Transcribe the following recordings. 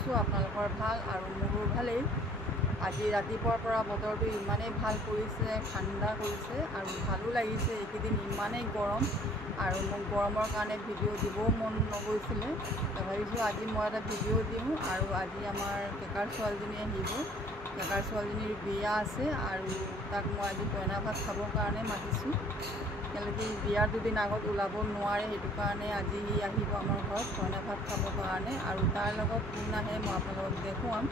কৰিছোঁ আপোনালোকৰ ভাল আৰু মোৰো ভালেই। আজি ৰাতিপুৱাৰ পৰা বতৰটো ইমানেই ভাল কৰিছে, ঠাণ্ডা কৰিছে আৰু ভালো লাগিছে। এইকেইদিন ইমানেই গৰম আৰু মোক গৰমৰ কাৰণে ভিডিঅ' দিবও মন নগৈছিলে। ভাবিছোঁ আজি মই এটা ভিডিঅ' দিওঁ আৰু আজি আমাৰ কেকাৰ ছোৱালীজনী আহিব। কেকাৰ ছোৱালীজনীৰ বিয়া আছে আৰু তাক মই আজি কইনা ভাত খাবৰ কাৰণে মাতিছোঁ। তেওঁলোকে বিয়াৰ দুদিন আগত ওলাব নোৱাৰে, সেইটো কাৰণে আজি সি আহিব আমাৰ ঘৰত কইনা ভাত খাবৰ কাৰণে আৰু তাৰ লগত কোন আহে মই আপোনালোকক দেখুৱাম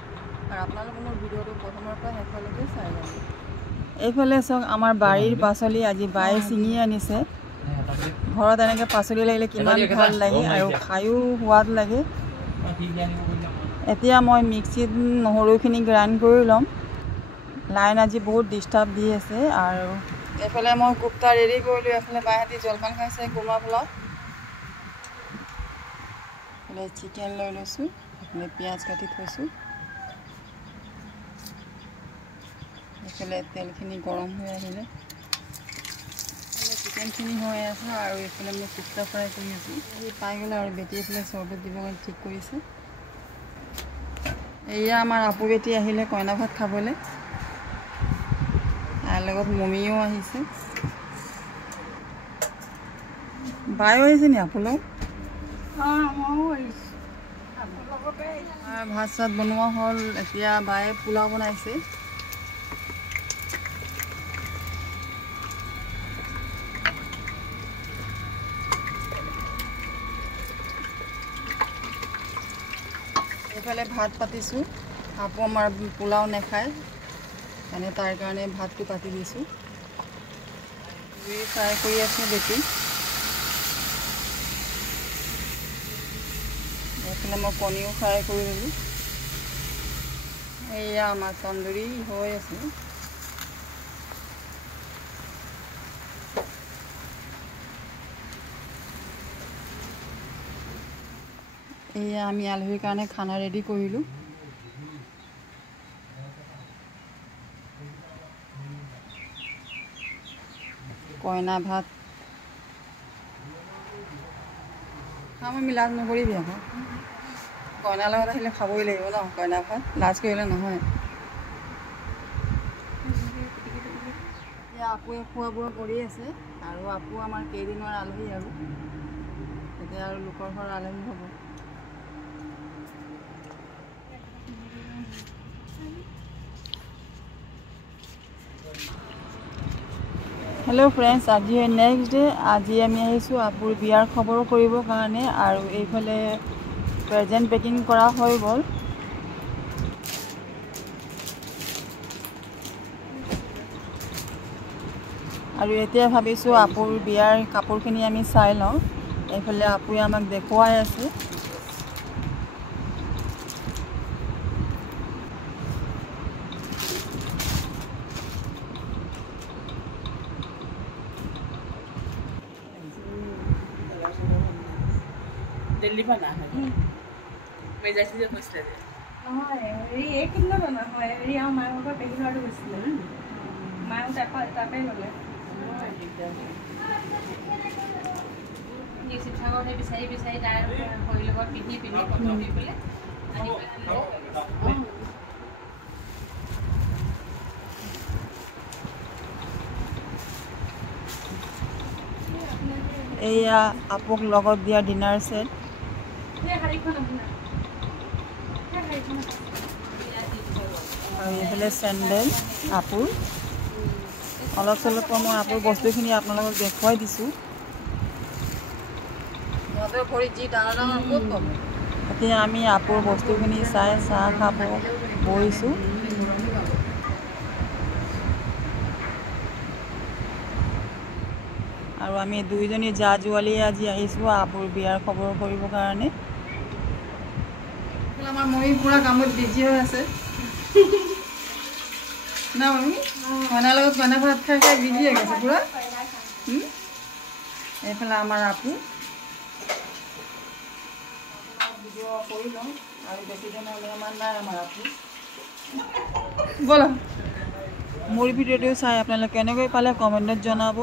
আৰু আপোনালোকে মোৰ ভিডিঅ'টো প্ৰথমৰ পৰা শেষলৈকে চাই যাব। এইফালে চাওক, আমাৰ বাৰীৰ পাচলি আজি বায়ে ছিঙি আনিছে। ঘৰত এনেকৈ পাচলি লাগিলে কিমান ভাল লাগে আৰু খায়ো সোৱাদ লাগে। এতিয়া মই মিক্সিত নহৰুখিনি গ্ৰাইণ্ড কৰি ল'ম। লাইন আজি বহুত ডিষ্টাৰ্ব দি আছে আৰু এইফালে মই কোপ্তা ৰেডি কৰিলোঁ। এইফালে বাহঁতি জলপান খাইছে কোমা পোলাও। এইফালে চিকেন লৈ লৈছোঁ, এইফালে পিঁয়াজ কাটি থৈছোঁ। এইফালে তেলখিনি গৰম হৈ আহিলে, এইফালে চিকেনখিনি হৈ আছে আৰু এইফালে মই কোপ্তা ফ্ৰাই কৰি আছোঁ। এই পাই গ'লে আৰু বেটি এইফালে চৰ্বত দিব কাৰণে ঠিক কৰিছে। এয়া আমাৰ আপু বেটি আহিলে কইনা ভাত খাবলৈ, তাৰ লগত মমিও আহিছে। বায়ো আহিছে নি আপুলৰ? ভাত চাত বনোৱা হ'ল। এতিয়া বায়ে পোলাও বনাইছে। এইফালে ভাত পাতিছোঁ। আপু আমাৰ পোলাও নাখায়, মানে তাৰ কাৰণে ভাতটো পাতি দিছোঁ। জুই ফ্ৰাই কৰি আছে বেটি। এইফালে মই কণীও ফ্ৰাই কৰি দিলোঁ। এয়া আমাৰ তন্দুৰী হৈ আছে। এয়া আমি আলহীৰ কাৰণে খানা ৰেডি কৰিলোঁ। কইনা ভাত আমি লাজ নকৰিবি আকৌ, কইনাৰ লগত আহিলে খাবই লাগিব ন কইনা ভাত, লাজ কৰিলে নহয়। এতিয়া আপুৱে খোৱা বোৱা কৰি আছে আৰু আপু আমাৰ কেইদিনৰ আলহী আৰু এতিয়া আৰু লোকৰ ঘৰৰ আলহী হ'ব। হেল্ল' ফ্ৰেণ্ডছ, আজি নেক্সট ডে। আজি আমি আহিছোঁ আপুৰ বিয়াৰ খবৰ কৰিবৰ কাৰণে আৰু এইফালে প্ৰেজেণ্ট পেকিং কৰা হৈ গ'ল। আৰু এতিয়া ভাবিছোঁ আপুৰ বিয়াৰ কাপোৰখিনি আমি চাই লওঁ। এইফালে আপুৱে আমাক দেখুৱাই আছে। दिल्ली पर ना है मैं जैसे जो खुश थे নহয় এই এইকেইদিনত নহয় হেৰি আৰু মাহঁতৰ পেহিঘৰটো গৈছিলে মায়ে তাপে ল'লে শিৱসাগৰ সেই বিচাৰি বিচাৰি তাৰ ভৰিৰ লগত পিন্ধি ফটো দি পেলাই আনি এয়া আপুক লগত দিয়া ডিনাৰ ছেট। আৰু এইফালে চেণ্ডেল আপুৰ। অলপ চলপ মই আপুৰ বস্তুখিনি আপোনালোকক দেখুৱাই দিছোঁ। এতিয়া আমি আপুৰ বস্তুখিনি চাই চাহ খাব বহিছোঁ। আৰু আমি দুইজনী জা জোৱালীয়ে আজি আহিছোঁ আপুৰ বিয়াৰ খবৰ কৰিবৰ কাৰণে। আমাৰ ময়ী পুৰা কামত বিজি হৈ আছে না ময়ী? কইনাৰ লগত কইনা ভাত খাই খাই বিজি হৈ গৈছে পুৰা। এইফালে আমাৰ আপু ভিডিঅ' কৰি লওঁ আৰু বেছিজনৰ মেহমান নাই আমাৰ আপু। ব'ল, মোৰ ভিডিঅ'টো চাই আপোনালোকে কেনেকৈ পালে কমেণ্টত জনাব।